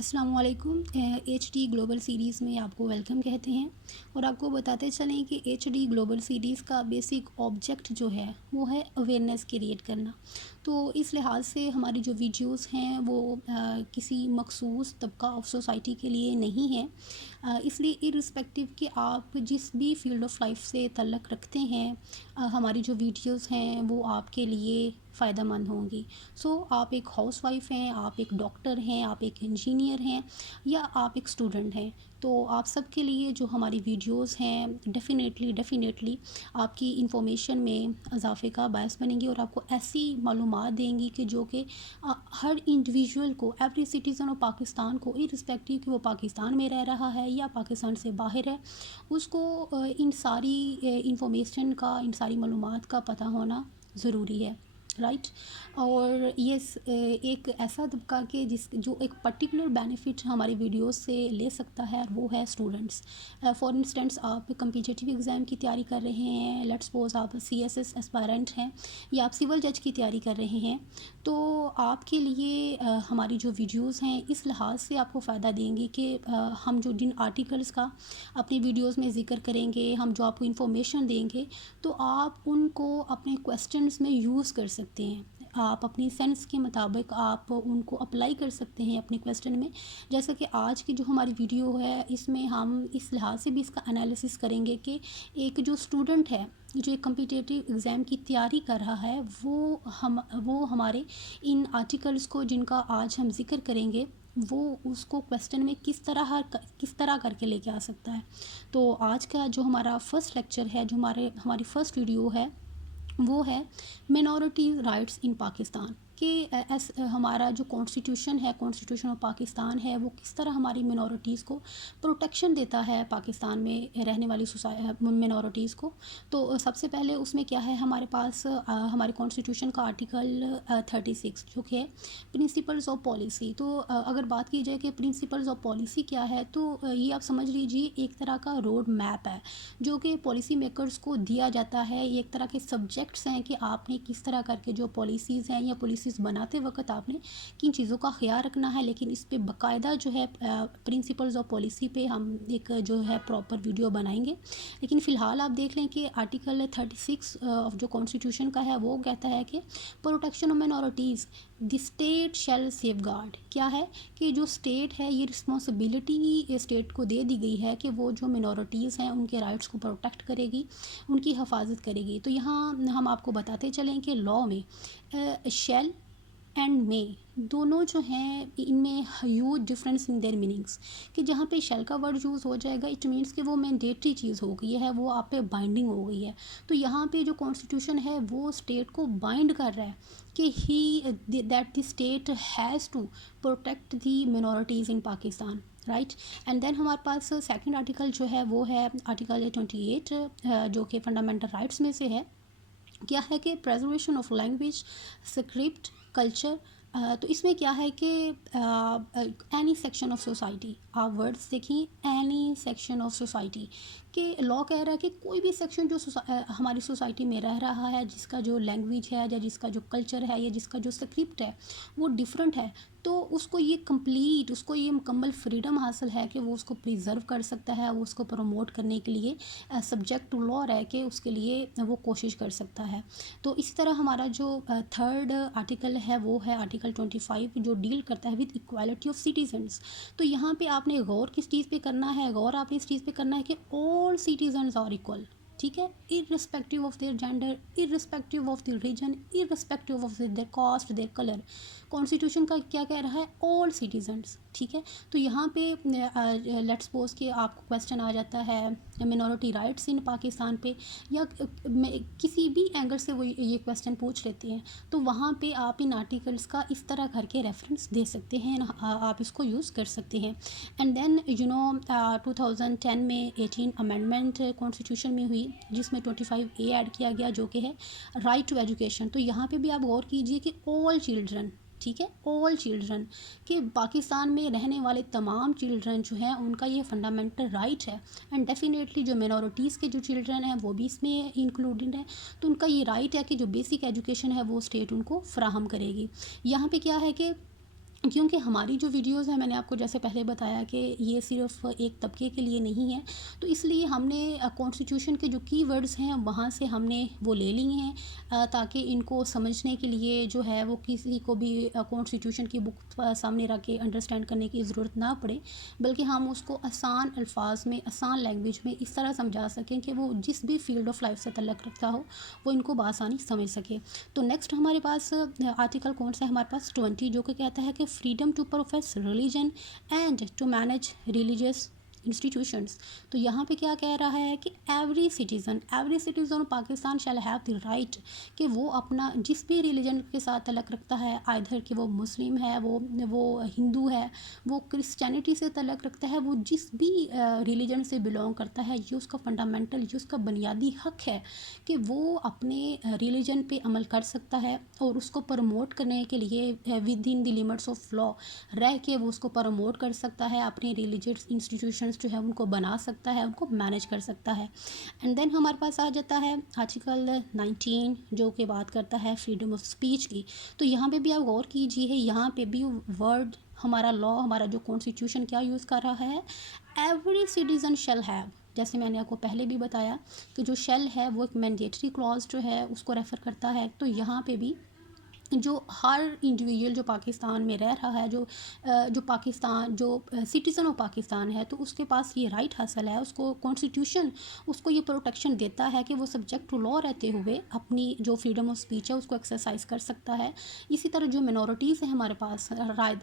अस्सलाम वालेकुम। H D global series में आपको वेलकम कहते हैं और आपको बताते चलें कि एच डी ग्लोबल सीरीज़ का बेसिक ऑब्जेक्ट जो है वो है अवेयरनेस क्रिएट करना। तो इस लिहाज से हमारी जो वीडियोस हैं वो किसी मखसूस तबका ऑफ सोसाइटी के लिए नहीं है। इसलिए इर्रिस्पेक्टिव कि आप जिस भी फील्ड ऑफ लाइफ से तल्लक़ रखते हैं, हमारी जो वीडियोस हैं वो आपके लिए फ़ायदा मंद होंगी। आप एक हाउसवाइफ़ हैं, आप एक डॉक्टर हैं, आप एक इंजीनियर हैं या आप एक स्टूडेंट हैं, तो आप सब के लिए जो हमारी वीडियोस हैं डेफ़िनेटली आपकी इंफॉर्मेशन में इजाफ़े का बायस बनेंगी और आपको ऐसी मालूमात देंगी कि जो कि हर इंडिविजुअल को, एवरी सिटीज़न ऑफ पाकिस्तान को, इर्रिस्पेक्टिव कि वो पाकिस्तान में रह रहा है या पाकिस्तान से बाहर है, उसको इन सारी इंफॉर्मेशन का, इन सारी मालूमात का पता होना ज़रूरी है, राइट। और एक ऐसा तबका के जिस जो एक पर्टिकुलर बेनिफिट हमारी वीडियोस से ले सकता है, वो है स्टूडेंट्स। फॉर इंस्टेंस आप कम्पिटिटिव एग्ज़ाम की तैयारी कर रहे हैं, लेट्स सपोज आप CSS एस्पायरेंट हैं या आप सिविल जज की तैयारी कर रहे हैं, तो आपके लिए हमारी जो वीडियोस हैं इस लिहाज से आपको फ़ायदा देंगी कि हम जो जिन आर्टिकल्स का अपनी वीडियोस में ज़िक्र करेंगे, हम जो आपको इन्फॉर्मेशन देंगे, तो आप उनको अपने क्वेश्चंस में यूज़ कर सकते हैं। आप अपनी सेंस के मुताबिक आप उनको अप्लाई कर सकते हैं अपने क्वेश्चन में। जैसा कि आज की जो हमारी वीडियो है, इसमें हम इस लिहाज से भी इसका एनालिसिस करेंगे कि एक जो स्टूडेंट है, जो एक कम्पिटिटिव एग्ज़ाम की तैयारी कर रहा है, वो हमारे इन आर्टिकल्स को जिनका आज हम ज़िक्र करेंगे, वो उसको क्वेश्चन में किस तरह करके लेके आ सकता है। तो आज का जो हमारा फ़र्स्ट लेक्चर है, जो हमारी फ़र्स्ट वीडियो है, वो है मिनॉरिटीज़ राइट्स इन पाकिस्तान कि हमारा जो कॉन्स्टिट्यूशन ऑफ पाकिस्तान है, वो किस तरह हमारी मिनॉरिटीज़ को प्रोटेक्शन देता है, पाकिस्तान में रहने वाली मिनॉरिटीज़ को। तो सबसे पहले उसमें क्या है, हमारे पास हमारे कॉन्स्टिट्यूशन का आर्टिकल 36 जो कि है प्रिंसिपल्स ऑफ पॉलिसी। तो अगर बात की जाए कि प्रिंसिपल्स ऑफ पॉलिसी क्या है, तो ये आप समझ लीजिए एक तरह का रोड मैप है जो कि पॉलिसी मेकर्स को दिया जाता है। ये एक तरह के सब्जेक्ट्स हैं कि आपने किस तरह करके जो पॉलिसीज़ हैं या पॉलिसीज़ बनाते वक्त आपने किन चीज़ों का ख्याल रखना है। लेकिन इस पे बाकायदा जो है प्रिंसिपल्स ऑफ पॉलिसी पे हम एक जो है प्रॉपर वीडियो बनाएंगे। लेकिन फ़िलहाल आप देख लें कि आर्टिकल 36 ऑफ जो कॉन्स्टिट्यूशन का है, वो कहता है कि protection of minorities the state shall safeguard. क्या है कि जो स्टेट है, ये रिस्पॉन्सिबिलिटी स्टेट को दे दी गई है कि वो जो मिनॉरिटीज़ हैं उनके राइट्स को प्रोटेक्ट करेगी, उनकी हिफाजत करेगी। तो यहाँ हम आपको बताते चलें कि लॉ में शैल एंड मे दोनों जो हैं, इनमें huge difference in their meanings. कि जहाँ पे शैल का वर्ड यूज़ हो जाएगा, इट मीन्स कि वो मैंडेटरी चीज़ हो गई है, वो आप पे बाइंडिंग हो गई है। तो यहाँ पे जो कॉन्स्टिट्यूशन है वो स्टेट को बाइंड कर रहा है कि that the state has to protect the minorities in Pakistan, right. And then हमारे पास सेकंड आर्टिकल जो है वो है आर्टिकल 28 जो कि फंडामेंटल राइट्स में से है। क्या है कि preservation of language, script, culture. तो इसमें क्या है कि एनी सेक्शन ऑफ सोसाइटी, आप वर्ड्स देखिए, एनी सेक्शन ऑफ सोसाइटी कि लॉ कह रहा है कि कोई भी सेक्शन जो हमारी सोसाइटी में रह रहा है, जिसका जो लैंग्वेज है या जिसका जो कल्चर है या जिसका जो स्क्रिप्ट है वो डिफरेंट है, तो उसको ये मुकम्मल फ्रीडम हासिल है कि वो उसको प्रिजर्व कर सकता है, वो उसको प्रमोट करने के लिए सब्जेक्ट टू लॉ रह के उसके लिए वो कोशिश कर सकता है। तो इसी तरह हमारा जो थर्ड आर्टिकल है वो है आर्टिकल 25 जो डील करता है विद इक्वालिटी ऑफ सिटीजन्स। तो यहाँ पे आपने गौर किस चीज़ पे करना है, गौर आपने इस चीज़ पे करना है कि ऑल सिटीजन्स आर इक्वल, ठीक है, irrespective of their gender, irrespective of the region, irrespective of their caste, their colour. Constitution का क्या कह रहा है, ऑल सिटीजन्स, ठीक है। तो यहाँ पे लेट्स सपोज कि आपको क्वेश्चन आ जाता है मिनॉरिटी राइट्स इन पाकिस्तान पे, या किसी भी एंगल से वो ये क्वेश्चन पूछ लेते हैं, तो वहाँ पे आप इन आर्टिकल्स का इस तरह करके रेफरेंस दे सकते हैं, आप इसको यूज़ कर सकते हैं। एंड देन 2010 में 18 अमेंडमेंट कॉन्स्टिट्यूशन में हुई, जिसमें 25A ऐड किया गया जो कि है राइट टू एजुकेशन। तो यहाँ पे भी आप गौर कीजिए कि ऑल चिल्ड्रन, ठीक है, ऑल चिल्ड्रन कि पाकिस्तान में रहने वाले तमाम चिल्ड्रन जो हैं उनका ये फंडामेंटल राइट है। एंड डेफिनेटली जो मिनॉरिटीज़ के जो चिल्ड्रन हैं वो भी इसमें इंक्लूडेड है, तो उनका ये राइट है कि जो बेसिक एजुकेशन है वो स्टेट उनको फ्राहम करेगी। यहाँ पे क्या है कि کیونکہ ہماری جو ویڈیوز ہیں، میں نے آپ کو جیسے پہلے بتایا کہ یہ صرف ایک طبقے کے لیے نہیں ہے، تو اس لیے ہم نے کانسٹیٹیوشن کے جو کی ورڈز ہیں وہاں سے ہم نے وہ لے لی ہیں، تاکہ ان کو سمجھنے کے لیے جو ہے وہ کسی کو بھی کانسٹیٹیوشن کی بک سامنے رکھ کے انڈرسٹینڈ کرنے کی ضرورت نہ پڑے، بلکہ ہم اس کو آسان الفاظ میں، آسان لینگویج میں اس طرح سمجھا سکیں کہ وہ جس بھی فیلڈ آف لائف سے تعلق رکھتا ہو وہ ان کو بآسانی سمجھ سکے۔ تو نیکسٹ ہمارے پاس آرٹیکل کون سا ہے؟ ہمارے پاس 20، جو کہ کہتا ہے کہ freedom to profess religion and to manage religious institutions. تو یہاں پہ کیا کہہ رہا ہے کہ every citizen of Pakistan shall have the right, کہ وہ اپنا جس بھی ریلیجن کے ساتھ تعلق رکھتا ہے، آئدھر کہ وہ مسلم ہے، وہ ہندو ہے، وہ کرسچینٹی سے تعلق رکھتا ہے، وہ جس بھی ریلیجن سے بلونگ کرتا ہے، یہ اس کا فنڈامنٹل، یہ اس کا بنیادی حق ہے کہ وہ اپنے ریلیجن پہ عمل کر سکتا ہے، اور اس کو پروموٹ کرنے کے لیے with in the limits of law رہ کے وہ اس کو پروموٹ کر سکتا ہے، اپنے ریلیجیس انسٹیٹیوشنس جو ہے ان کو بنا سکتا ہے، ان کو مینیج کر سکتا ہے۔ اینڈ دین ہمارے پاس آ جاتا ہے آرٹیکل 19، جو کہ بات کرتا ہے فریڈم آف اسپیچ کی۔ تو یہاں پہ بھی آپ غور کیجیے، یہاں پہ بھی ورڈ ہمارا لا، ہمارا جو کانسٹیٹیوشن کیا یوز کر رہا ہے؟ Every citizen shall have. جیسے میں نے آپ کو پہلے بھی بتایا کہ جو شیل ہے وہ ایک مینڈیٹری کلاز جو ہے اس کو ریفر کرتا ہے، تو یہاں پہ بھی جو ہر انڈیویجول جو پاکستان میں رہ رہا ہے، جو پاکستان، جو سٹیزن آف پاکستان ہے، تو اس کے پاس یہ رائٹ حاصل ہے، اس کو کانسٹیٹیوشن اس کو یہ پروٹیکشن دیتا ہے کہ وہ سبجیکٹ ٹو لا رہتے ہوئے اپنی جو فریڈم آف اسپیچ ہے اس کو ایکسرسائز کر سکتا ہے۔ اسی طرح جو منورٹیز ہیں ہمارے پاس،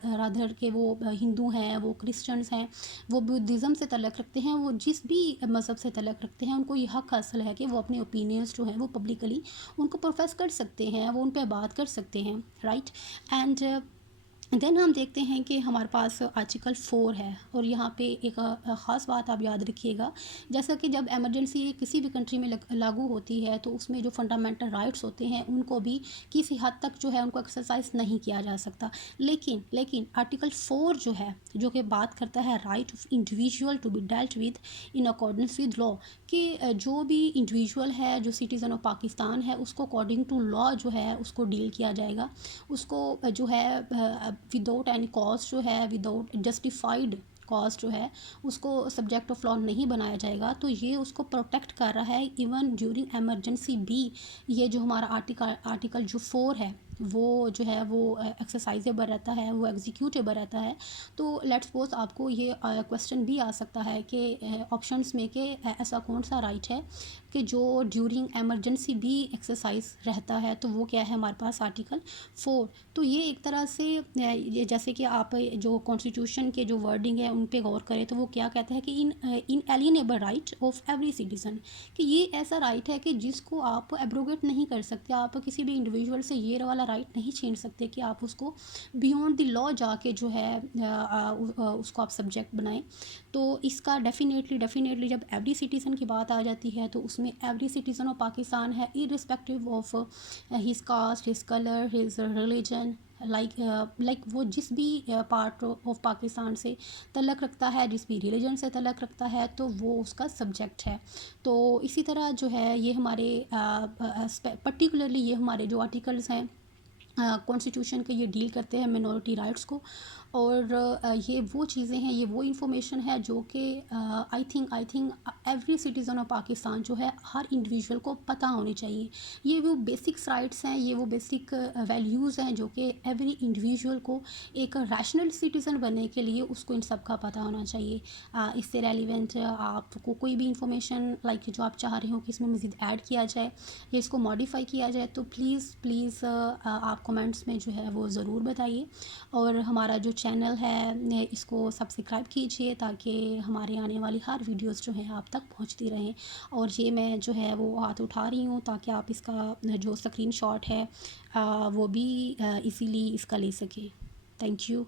رادھر کے وہ ہندو ہیں، وہ کرسچنس ہیں، وہ بدھزم سے تعلق رکھتے ہیں، وہ جس بھی مذہب سے تعلق رکھتے ہیں، ان کو یہ حق حاصل ہے کہ وہ اپنے اوپینینس جو ہیں وہ پبلکلی ان کو پروفیس کر سکتے ہیں، وہ ان پہ بات کر سکتے ہیں، رائٹ۔ اینڈ دین ہم دیکھتے ہیں کہ ہمارے پاس آرٹیکل 4 ہے، اور یہاں پہ ایک خاص بات آپ یاد رکھیے گا، جیسا کہ جب ایمرجنسی کسی بھی کنٹری میں لاگو ہوتی ہے تو اس میں جو فنڈامنٹل رائٹس ہوتے ہیں ان کو بھی کسی حد تک جو ہے ان کو ایکسرسائز نہیں کیا جا سکتا، لیکن آرٹیکل 4 جو ہے، جو کہ بات کرتا ہے right of individual to be dealt with in accordance with law, کہ جو بھی انڈیویژول ہے، جو سٹیزن آف پاکستان ہے، اس کو اکارڈنگ ٹو لا جو ہے اس کو ڈیل کیا جائے گا، اس کو جو ہے وداؤٹ اینی کاز جو ہے، وداؤٹ جسٹیفائڈ کاز جو ہے اس کو سبجیکٹ آف لا نہیں بنایا جائے گا۔ تو یہ اس کو پروٹیکٹ کر رہا ہے ایون ڈیورنگ ایمرجنسی بھی، یہ جو ہمارا آرٹیکل جو 4 ہے وہ جو ہے وہ ایکسرسائزیبل رہتا ہے، وہ ایگزیکیوٹیبل رہتا ہے۔ تو لیٹ سپوز آپ کو یہ کویسچن بھی آ سکتا ہے کہ آپشنس میں کہ ایسا کون سا رائٹ ہے کہ جو ڈیورنگ ایمرجنسی بھی ایکسرسائز رہتا ہے، تو وہ کیا ہے ہمارے پاس آرٹیکل 4۔ تو یہ ایک طرح سے یہ جیسے کہ آپ جو کانسٹیٹیوشن کے جو ورڈنگ ہے ان پہ غور کریں تو وہ کیا کہتا ہے کہ ان ایلینیبل رائٹ آف ایوری سٹیزن، کہ یہ ایسا رائٹ ہے کہ جس کو آپ ایبروگیٹ نہیں کر سکتے، آپ کسی بھی انڈیویژول سے یہ والا رائٹ نہیں چھین سکتے کہ آپ اس کو بیونڈ دی لا جا کے جو ہے اس کو آپ سبجیکٹ بنائیں۔ تو اس کا ڈیفینیٹلی جب ایوری سٹیزن کی بات آ جاتی ہے تو اس میں ایوری سٹیزن آف پاکستان ہے، irrespective of his caste, his colour, his religion, like وہ جس بھی پارٹ آف پاکستان سے تعلق رکھتا ہے، جس بھی ریلیجن سے تعلق رکھتا ہے، تو وہ اس کا سبجیکٹ ہے۔ تو اسی طرح جو ہے یہ ہمارے پرٹیکولرلی یہ ہمارے جو آرٹیکلس ہیں کانسٹیٹیوشن کے، یہ ڈیل کرتے ہیں منورٹی رائٹس کو، اور یہ وہ چیزیں ہیں، یہ وہ انفارمیشن ہے جو کہ I think every citizen of Pakistan جو ہے ہر انڈیویژول کو پتہ ہونی چاہیے۔ یہ وہ بیسکس رائٹس ہیں، یہ وہ بیسک ویلیوز ہیں جو کہ ایوری انڈیویژول کو ایک ریشنل سٹیزن بننے کے لیے اس کو ان سب کا پتہ ہونا چاہیے۔ اس سے ریلیونٹ آپ کو کوئی بھی انفارمیشن لائک جو آپ چاہ رہے ہو کہ اس میں مزید ایڈ کیا جائے یا اس کو ماڈیفائی کیا جائے، تو پلیز آپ کمنٹس میں جو ہے وہ ضرور بتائیے، اور ہمارا جو چینل ہے اس کو سبسکرائب کیجیے تاکہ ہمارے آنے والی ہر ویڈیوز جو ہیں آپ تک پہنچتی رہیں۔ اور یہ میں جو ہے وہ ہاتھ اٹھا رہی ہوں تاکہ آپ اس کا جو اسکرین شاٹ ہے وہ بھی ایزیلی اس کا لے سکیں۔ Thank you.